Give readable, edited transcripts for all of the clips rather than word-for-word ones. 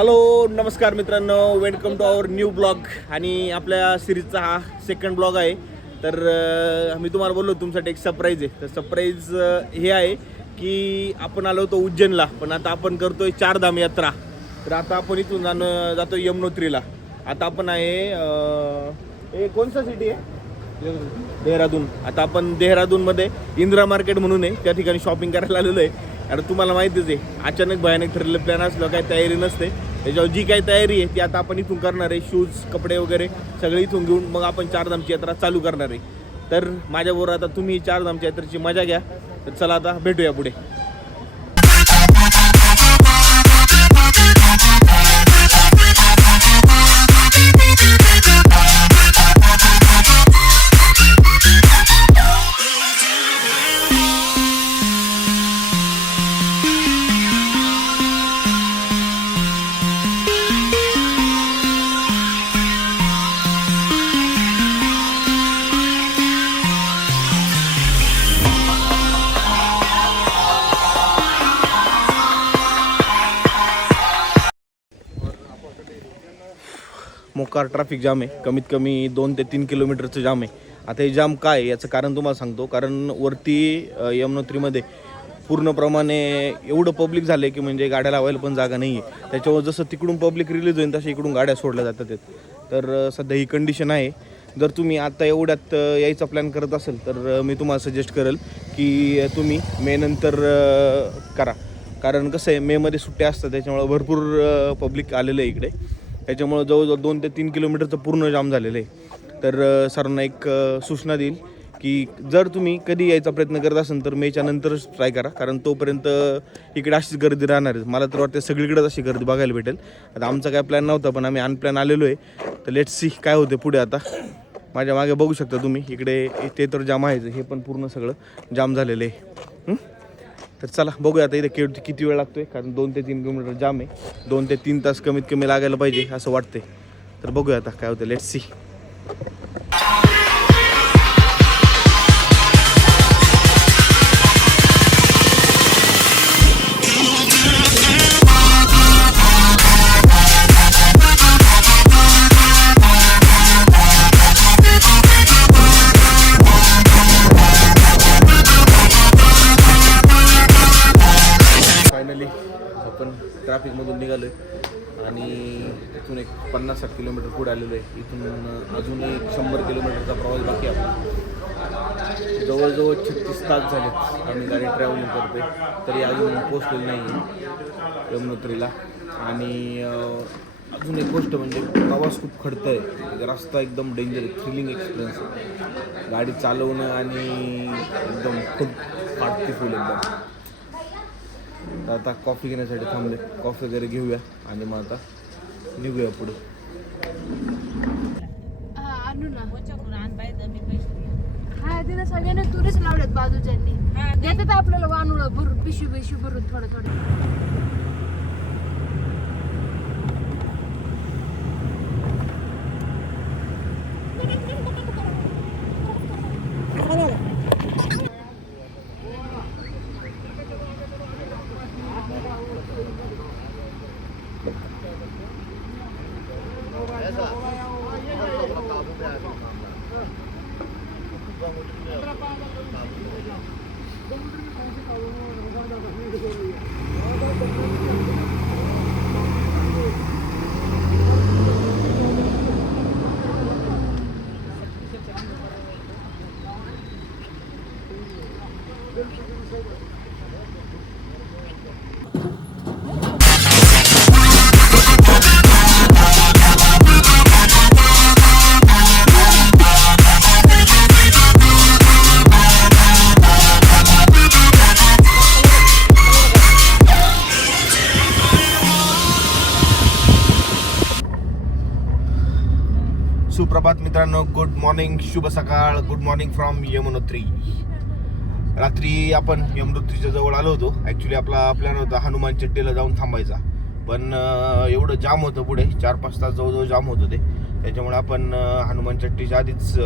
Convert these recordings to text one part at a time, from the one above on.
Hello नमस्कार मित्रांनो, welcome to our new blog. आणि आपल्या सिरीजचा हा सेकंड ब्लॉग आहे. तर मी तुम्हाला बोललो तुमच्यासाठी एक सरप्राईज आहे. तर सरप्राईज हे आहे की आपण आलो होतो उज्जैनला, पण आता आपण करतोय चारधाम यात्रा. तर आता आपण इथून जातो यमुनोत्रीला. आता आपण आहे हे कोणता सिटी आहे? देहरादून. आता आपण देहरादूनमध्ये इंदिरा मार्केट म्हणून आहे, त्या ठिकाणी शॉपिंग करायला आलेलो आहे. आता तुम्हाला माहितीच आहे, अचानक भयानक ठरलेलं प्लॅन असलं काही तयारी नसते. त्याच्यावर जी काही तयारी आहे ती आता आपण इथून करणार आहे. शूज कपडे वगैरे सगळे इथून घेऊन मग आपण चारधामची यात्रा चालू करणार आहे. तर माझ्याबरोबर आता तुम्ही चारधामच्या यात्रेची मजा घ्या. तर चला आता भेटूया पुढे. मोकार ट्रॅफिक जाम आहे, कमीत कमी 2 ते 3 किलोमीटरचं जाम आहे. आता हे जाम काय याचं कारण तुम्हाला सांगतो. कारण वरती यमुनोत्रीमध्ये पूर्णप्रमाणे एवढं पब्लिक झालं आहे की म्हणजे गाड्या लावायला पण जागा नाही आहे. त्याच्यावर जसं तिकडून पब्लिक रिलीज होईल तसं इकडून गाड्या सोडल्या जातात. तर सध्या ही कंडिशन आहे. जर तुम्ही आता एवढ्यात यायचा प्लॅन करत असेल तर मी तुम्हाला सजेस्ट करेल की तुम्ही मे नंतर करा. कारण कसं आहे, मेमध्ये सुट्ट्या असतात, त्याच्यामुळं भरपूर पब्लिक आलेलं आहे इकडे. त्याच्यामुळं जवळजवळ 2 ते 3 किलोमीटरचं पूर्ण जाम झालेलं आहे. तर सरांना एक सूचना देईल की जर तुम्ही कधी यायचा प्रयत्न करत असाल तर मेच्या नंतरच ट्राय करा. कारण तोपर्यंत इकडे अशीच गर्दी राहणार आहे. मला तर वाटतं सगळीकडेच अशी गर्दी बघायला भेटेल. आता आमचा काय प्लॅन नव्हता, पण आम्ही अनप्लॅन आलेलो आहे. तर लेट्स सी काय होते पुढे. आता माझ्या मागे बघू शकता तुम्ही, इकडे ते तर जाम आहेच, हे पण पूर्ण सगळं जाम झालेलं आहे. तर चला बघूया आता इथे किती वेळ लागतोय. कारण 2 ते 3 किलोमीटर जाम आहे. 2 ते 3 तास कमीत कमी लागायला पाहिजे असं वाटतंय. तर बघूया आता काय होतं. Let's see. फायनली आपण ट्रॅफिकमधून निघालो आहे आणि इथून एक 50-60 किलोमीटर पुढे आलेलो आहे. इथून अजून एक 100 किलोमीटरचा प्रवास बाकी आहे. जवळजवळ 36 तास झालेत आम्ही गाडी ट्रॅव्हलिंग करतोय, तरी अजून पोचलेलो नाही आहे यमुनोत्रीला. आणि अजून एक गोष्ट म्हणजे प्रवास खूप खडतं आहे. रस्ता एकदम डेंजर आहे. थ्रिलिंग एक्सपिरियन्स आहे गाडी चालवणं आणि एकदम खूप पार्टीफुल एकदम. आता कॉफी घेण्यासाठी थांबले, कॉफी वगैरे घेऊया आणि मग आता निघूया पुढे. हा तिथं सगळ्यांनी तुरेच लावलेत बाजूच्यांनी. देतात आपल्याला वानुळ भरून पिशवी भरून थोडं. सुप्रभात मित्रांनो, गुड मॉर्निंग, शुभ सकाळ. Good morning from Yamunotri. रात्री आपण यमुनोत्रीच्या जवळ आलो होतो. ॲक्च्युली आपला प्लॅन होता हनुमान चट्टीला जाऊन थांबायचा, पण एवढं जाम होतं पुढे, 4-5 तास जवळजवळ जाम होतं ते. त्याच्यामुळे आपण हनुमान चट्टीच्या आधीच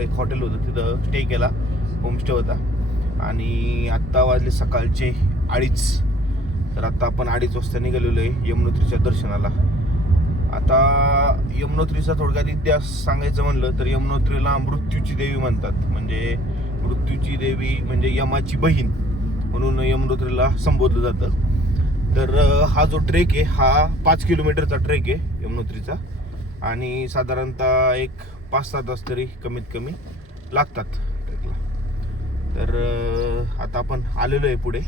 एक हॉटेल होतं तिथं स्टे केला, होमस्टे होता. आणि आत्ता वाजले सकाळचे 2:30. तर आता आपण 2:30 वाजता निघालेलो आहे यमुनोत्रीच्या दर्शनाला. आता यमुनोत्रीचा थोडक्यात इतिहास सांगायचं म्हणलं तर यमुनोत्रीला मृत्यूची देवी म्हणतात. म्हणजे मृत्यूची देवी म्हणजे यमाची बहीण म्हणून यमुनोत्रीला संबोधलं जातं. तर हा जो ट्रेक आहे हा 5 किलोमीटरचा ट्रेक आहे यमुनोत्रीचा आणि साधारणतः एक 5-7 तास तरी कमीत कमी लागतात ट्रेकला. तर आता आपण आलेलो आहे पुढे.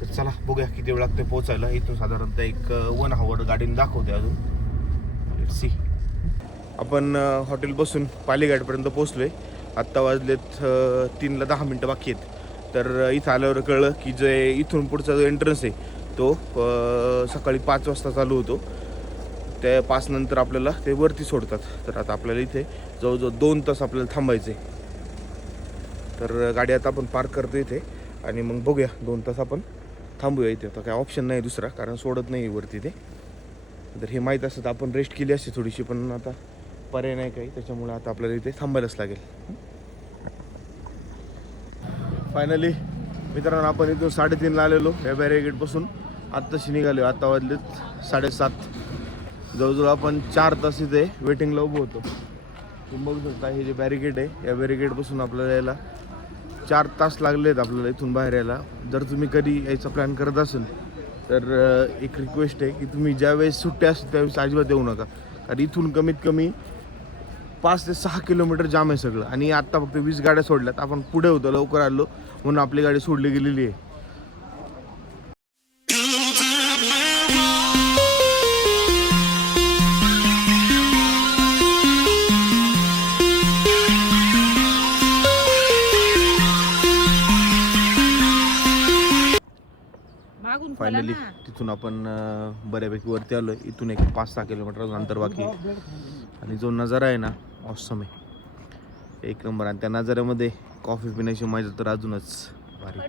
तर चला बघूया किती वेळ लागते पोहोचायला. इथून साधारणतः एक 1 आवर गाडीने दाखवते अजून. Let's see. आपण हॉटेलपासून पालीघाटपर्यंत पोहोचलो आहे. आत्ता वाजलेत 3ला 10 मिनटं बाकी आहेत. तर इथं आल्यावर कळलं की जे इथून पुढचा जो एंट्रन्स आहे तो सकाळी 5 वाजता चालू होतो. त्या 5 नंतर आपल्याला ते वरती सोडतात. तर आता आपल्याला इथे जवळजवळ 2 तास आपल्याला थांबायचे. तर गाडी आता आपण पार्क करतो इथे आणि मग बघूया 2 तास आपण थांबूया इथे. आता काय ऑप्शन नाही दुसरा, कारण सोडत नाही वरती ते. तर हे माहीत असतं तर आपण रेस्ट केली असते थोडीशी, पण आता पर्याय नाही काही, त्याच्यामुळे आता आपल्याला इथे थांबायलाच लागेल. फायनली मित्रांनो आपण इथून 3:30ला आलेलो या बॅरिगेटपासून. आत्ताशी निघालो. आता वाजलेत 7:30. जवळजवळ आपण 4 तास इथे वेटिंगला उभं होतो. तुम्ही बघू शकता हे जे बॅरिगेट आहे या बॅरिगेटपासून आपल्याला यायला 4 तास लागलेत आपल्याला इथून बाहेर यायला. जर तुम्ही कधी यायचा प्लॅन करत असेल तर एक रिक्वेस्ट आहे की तुम्ही ज्यावेळेस सुट्ट्या असतील त्यावेळेस अजिबात येऊ नका. कारण इथून कमीत कमी 5 ते 6 किलोमीटर जाम आहे सगळं. आणि आत्ता फक्त 20 गाड्या सोडल्यात. आपण पुढे होतो, लवकर आलो म्हणून आपली गाडी सोडली गेलेली आहे. फायनली तिथून आपण बऱ्यापैकी वरती आलो आहे. इथून एक 5-6 किलोमीटर अंतर बाकी आहे. आणि जो नजारा आहे ना ऑसम आहे, एक नंबर. आणि त्या नजाऱ्यामध्ये कॉफी पिण्याची मजा तर अजूनच भारी.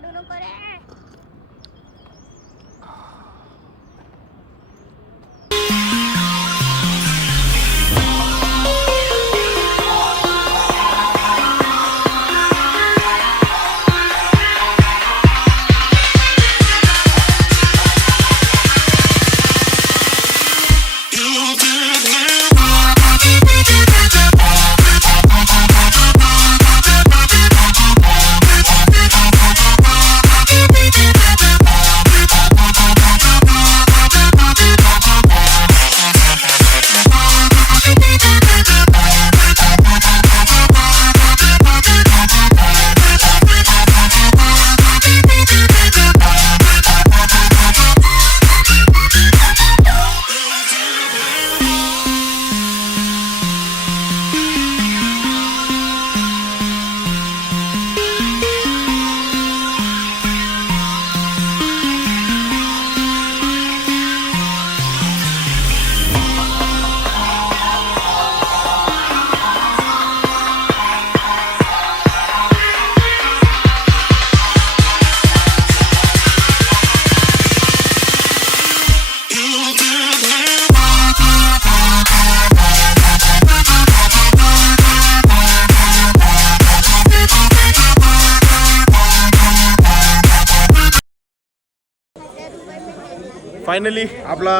फायनली आपला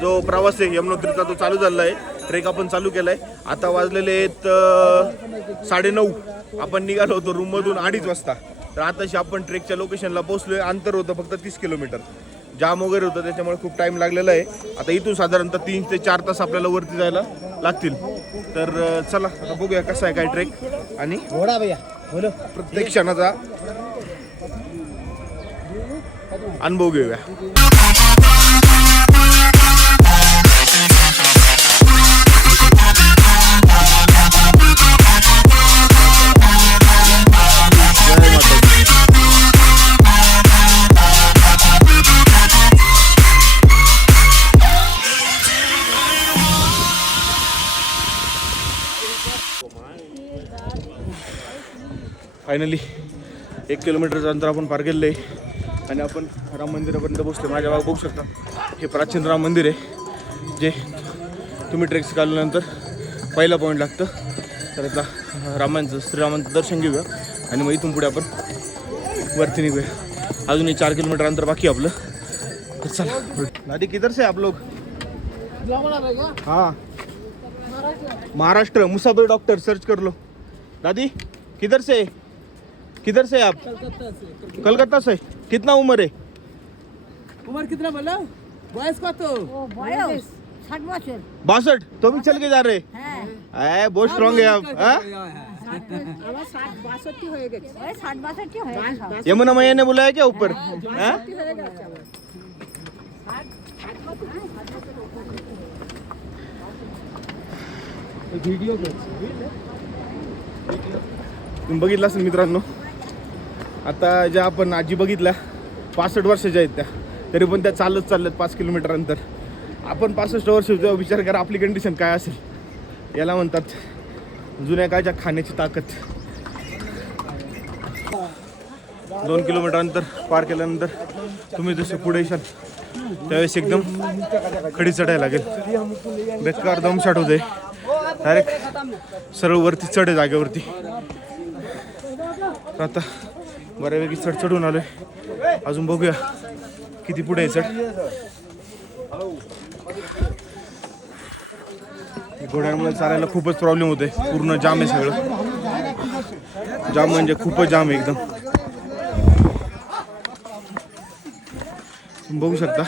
जो प्रवास आहे यमुनोत्रीचा तो चालू झाला आहे. ट्रेक आपण चालू केला आहे. आता वाजलेले आहेत 9:30. आपण निघालो होतो रूममधून 2:30 वाजता. तर आताशी आपण ट्रेकच्या लोकेशनला पोहोचलो आहे. अंतर होतं फक्त 30 किलोमीटर. जाम वगैरे होतं त्याच्यामुळे खूप टाईम लागलेला आहे. आता इथून साधारणतः 3 ते 4 तास आपल्याला वरती जायला लागतील. तर चला आता बघूया कसा आहे काय ट्रेक आणि प्रत्येक क्षणाचा अनुभव घेऊया. फायनली 1 किलोमीटरचं अंतर आपण पार केलेलं आहे आणि आपण राम मंदिरापर्यंत पोहोचलो. माझ्या भाग बघू शकता हे प्राचीन राम मंदिर आहे जे तुम्ही ट्रेक्स काढल्यानंतर पहिला पॉईंट लागतं. तर आता श्रीरामांचं दर्शन घेऊया आणि मग इथून पुढे आपण वरती निघूया. अजूनही 4 किलोमीटर अंतर बाकी आपलं. तो चलो दादी किधर से आप लोग? हाँ महाराष्ट्र मुसाफिर डॉक्टर सर्च कर लो। दादी किधर से आप? कलकत्ता से। कितना उम्र है? उम्र कितना बोला? बॉयस का तो 62। तो भी चल के जा रहे हैं। बहुत स्ट्रांग है आप। यमुना मैया ने बुलाया क्या ऊपर? तुम्ही बघितलं असेल मित्रांनो, आता ज्या आपण आजी बघितल्या 65 वर्षाच्या आहेत त्या, तरी पण त्या चालत 5 किलोमीटर अंतर. आपण 65 वर्ष जेव्हा विचार करा आपली कंडिशन काय असेल. याला म्हणतात जुन्या काळच्या खाण्याची ताकद. 2 किलोमीटर अंतर पार केल्यानंतर तुम्ही जसे पुढे येशाल त्यावेळेस एकदम खडी चढायला लागेल. बेकार दमछाट होते. डायरेक्ट सरळ वरती चढे जागेवरती. आता बऱ्यापैकी चढून आलोय. अजून बघूया किती पुढे आहे चढ. घोड्यांमुळे चालायला खूपच प्रॉब्लेम होते. पूर्ण जाम आहे सगळं. जाम म्हणजे खूपच जाम आहे एकदम. बघू शकता.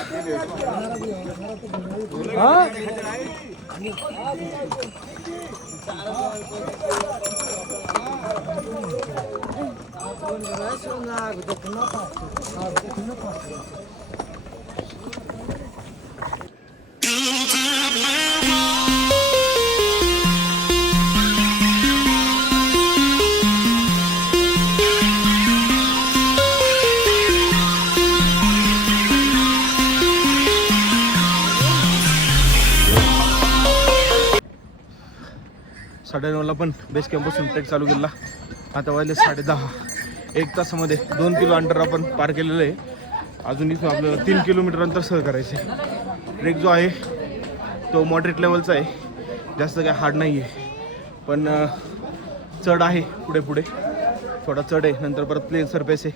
साडेनऊला पण बेस कॅम्पपासून ट्रेक चालू केला. आता वाजले 10:30. 1 तासामध्ये 2 किलो अंतर आपण पार केलेलं आहे. अजून इथून आपल्याला 3 किलोमीटर अंतर सह करायचं आहे. ट्रेक जो आहे तो मॉडरेट लेवलचा आहे. जास्त काय हार्ड नाही आहे. पण चढ आहे पुढे थोडा चढ आहे. नंतर परत प्लेन सरफेस आहे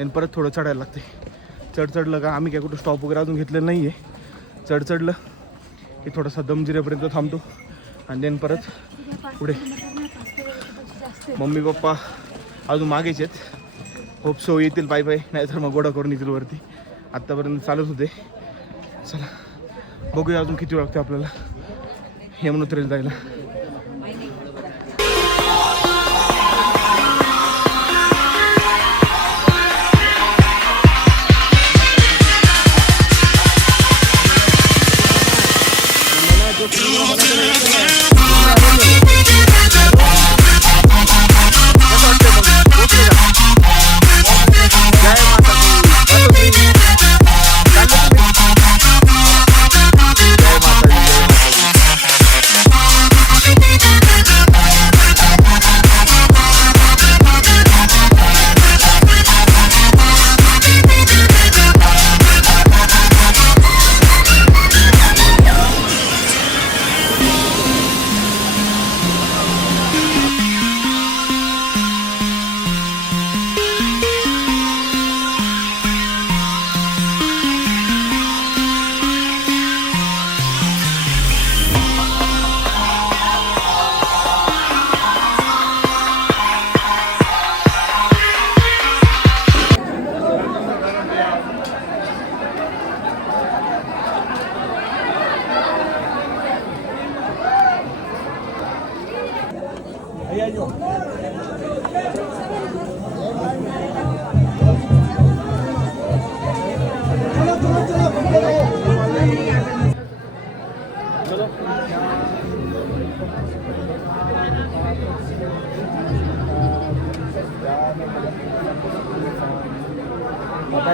आणि परत थोडं चढायला लागते. चढलं का आम्ही काय कुठं स्टॉप वगैरे अजून घेतलेलं नाही आहे. चढलं की थोडासा दम जिरेपर्यंत थांबतो आणि देन परत पुढे. मम्मी पप्पा अजून मागेच आहेत. होप सो येतील पायी नाहीतर मग गोडा करून येतील वरती. आत्तापर्यंत चालत होते. चला बघूया अजून किती लागते आपल्याला यमुनोत्रीला जायला.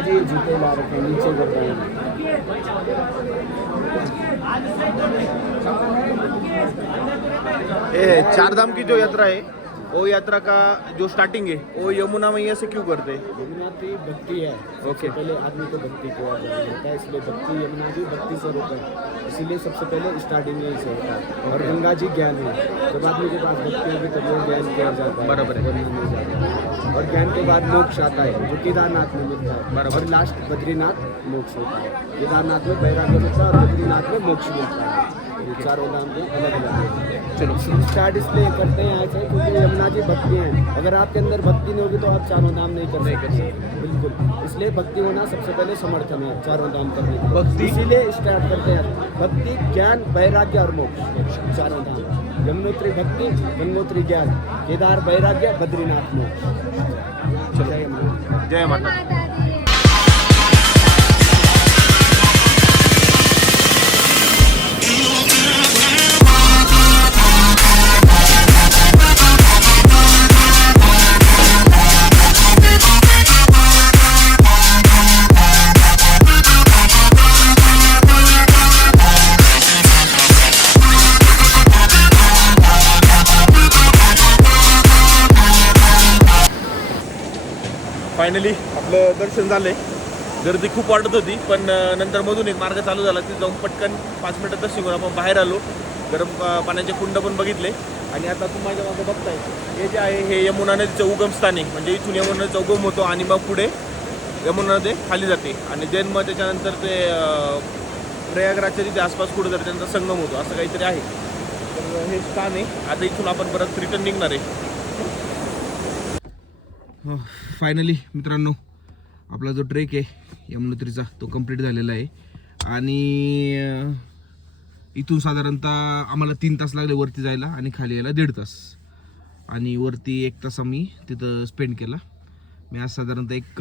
जी जूते ला रखे नीचे कर रहे हैं। चार धाम की जो यात्रा है वो यात्रा का जो स्टार्टिंग है वो यमुना मैया से क्यों करते हैं? यमुना की भक्ति है। ओके। पहले आदमी को भक्ति किया जाता है, इसलिए भक्ति यमुना जी भक्ति स्वरूप है, इसीलिए सबसे पहले स्टार्टिंग यही से होता है। और गंगा जी ज्ञान है, जब आदमी के पास भक्ति होगी तब वो ज्ञान किया जाता है। बराबर है। और ज्ञान के बाद मोक्ष आता है जो केदारनाथ में मिलता है बराबर। और लास्ट बद्रीनाथ मोक्ष होता है। केदारनाथ में वैराग्य मिलता है और बद्रीनाथ में मोक्ष मिलता है। ये चारों धाम के अलग अलग हैं। चलो स्टार्ट इसलिए करते हैं ऐसे क्योंकि यमुना जी भक्ति हैं। अगर आपके अंदर भक्ति नहीं होगी तो आप चारों धाम नहीं कर सकते। बिल्कुल, इसलिए भक्ति होना सबसे पहले समर्थन है चारों धाम करने की। भक्ति- इसीलिए स्टार्ट करते हैं भक्ति, ज्ञान, वैराग्य और मोक्ष, चारों धाम। यमुनोत्री भक्ति, गंगोत्री ज्ञान, केदार वैराग्य, बद्रीनाथ मोक्ष। चलो। जय यमुना। जय माता माता दी। फायनली आपलं दर्शन झालंय. गर्दी खूप वाटत होती पण नंतर मधून एक मार्ग चालू झाला तिथे जाऊन पटकन 5 मिनिटात दर्शन करून आपण बाहेर आलो. गरम पाण्याचे कुंड पण बघितले आणि आता तुम्ही माझ्या मागे बघताय हे जे आहे हे यमुना नदीचं उगमस्थान आहे. म्हणजे इथून यमुना नदीचा उगम होतो आणि मग पुढे यमुना नदी खाली जाते आणि देन मग त्याच्यानंतर ते प्रयागराजच्या तिथे आसपास कुठे तर त्यांचा संगम होतो असं काहीतरी आहे. तर हे स्थान आहे. आता इथून आपण परत रिटर्न निघणार आहे. फायनली मित्रांनो आपला जो ट्रेक आहे यमुनोत्रीचा तो कंप्लीट झालेला आहे आणि इथून साधारणतः आम्हाला 3 तास लागले वरती जायला आणि खाली यायला 1.5 तास आणि वरती 1 तास आम्ही तिथं स्पेंड केला. मी आज साधारणतः एक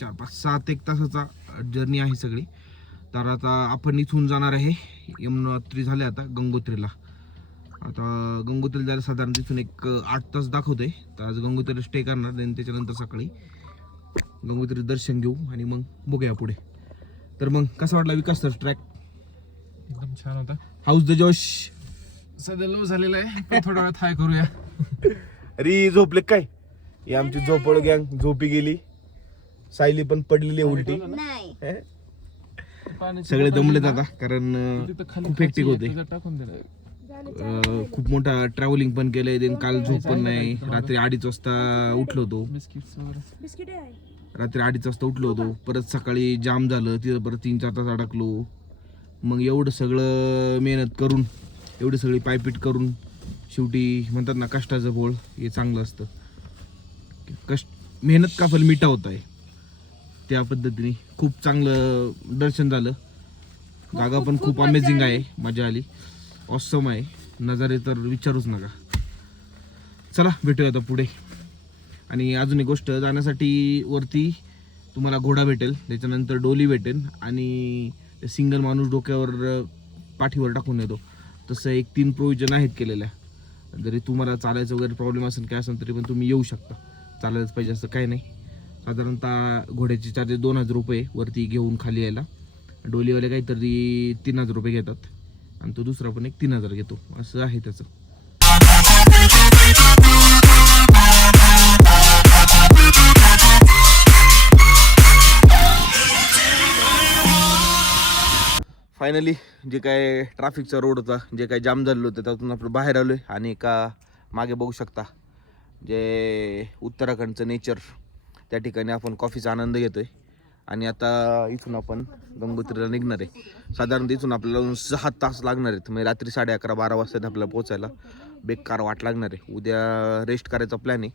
4-5-7 तासाचा जर्नी आहे सगळी. तर आता आपण इथून जाणार आहे यमुनोत्री झाले आता गंगोत्रीला. आता गंगोत्रीला जायला साधारण तिथून एक 8 तास दाखवते. तर आज गंगोत्रीला स्टे करणार आणि त्याच्यानंतर सकाळी गंगोत्री दर्शन घेऊ आणि मग बघूया पुढे. तर मग कसा वाटला विकास सर ट्रॅक? एकदम छान होता. हाऊस द जोश? सध्या लो झालेला आहे पण थोडा वेळ थाय करूया. अरे झोपले काय? ही आमची झोपड गँग झोपी गेली. सायली पण पडलेली आहे उलटी. हे? सगळे दमलेत आता कारण खूप हेक्टिक होते. टाकून दिलं. खूप मोठा ट्रॅव्हलिंग पण केलंय. देन काल झोप पण नाही. रात्री 2:30 वाजता उठलो होतो. बिस्किट्स वगैरे. रात्री 2:30 वाजता उठलो होतो. परत सकाळी जाम झालं तिथं परत 3-4 तास अडकलो. मग एवढं सगळं मेहनत करून एवढी सगळी पायपीट करून शेवटी म्हणतात ना कष्टाचं फळ हे चांगलं असतं. मेहनत का फल मिठा होत आहे त्या पद्धतीने खूप चांगलं दर्शन झालं. जागा पण खूप अमेझिंग आहे. मजा आली. ऑसम आहे. नजारे तर विचारूच नका. चला भेटूया आता पुढे. आणि अजून एक गोष्ट, जाण्यासाठी वरती तुम्हाला घोडा भेटेल, त्याच्यानंतर डोली भेटेल आणि सिंगल माणूस डोक्यावर पाठीवर टाकून येतो. तसं 1-3 प्रोविजन आहेत केलेल्या. जरी तुम्हाला चालायचं वगैरे प्रॉब्लेम असेल काय असेल तरी पण तुम्ही येऊ शकता. चालायलाच पाहिजे असं काही नाही. साधारणतः घोड्याचे चार्जेस 2,000 रुपये वरती घेऊन खाली यायला. डोलीवाले काहीतरी 3,000 रुपये घेतात आणि तो दुसरा पण एक 3,000 घेतो असं आहे त्याचं. फायनली जे काय ट्रॅफिकचा रोड होता, जे काय जाम झालेलं होतं त्यातून आपण बाहेर आलोय आणि एका मागे बघू शकता जे उत्तराखंडचं नेचर, त्या ठिकाणी आपण कॉफीचा आनंद घेतोय. आणि आता इथून आपण गंगोत्रीला निघणार आहे. साधारणतः इथून आपल्याला 6 तास लागणार आहेत. म्हणजे रात्री 11:30-12 वाजता आपल्याला पोहोचायला. बेकार वाट लागणार आहे. उद्या रेस्ट करायचा प्लॅन आहे.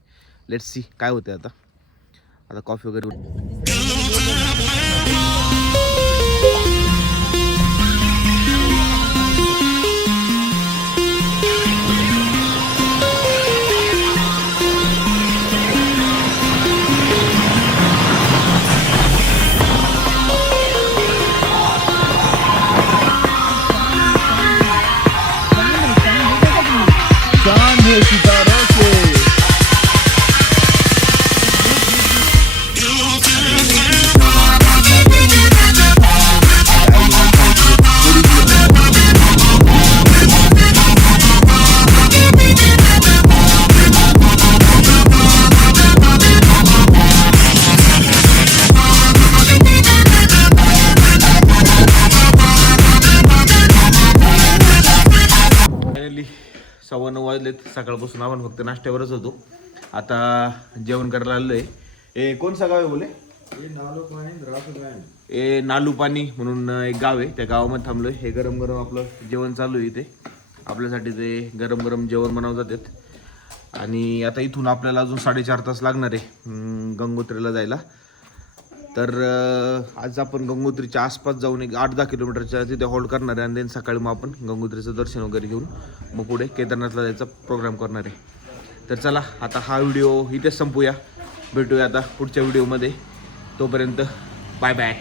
लेट्स सी काय होतं. आता कॉफी वगैरे फायनली 9:15 वाजलेत. सकाळपासून आपण फक्त नाश्त्यावरच होतो. आता जेवण करायला आलो आहे. ए कोणचं गाव आहे बोले? नालू पाणी म्हणून एक गाव आहे, त्या गावामध्ये थांबलोय. हे गरम गरम आपलं जेवण चालू आहे इथे. आपल्यासाठी ते गरम गरम जेवण बनवतात आहेत. आणि आता इथून आपल्याला अजून 4.5 तास लागणार आहे गंगोत्रीला जायला. तर आज आपण गंगोत्रीच्या आसपास जाऊन एक 8-10 किलोमीटरच्या तिथे होल्ड करणार आहे. आणि देन सकाळी मग आपण गंगोत्रीचं दर्शन वगैरे घेऊन मग पुढे केदारनाथला जायचा प्रोग्राम करणार आहे. तर चला आता हा व्हिडिओ इथेच संपूया. भेटूया आता पुढच्या व्हिडिओमध्ये. तोपर्यंत बाय बाय.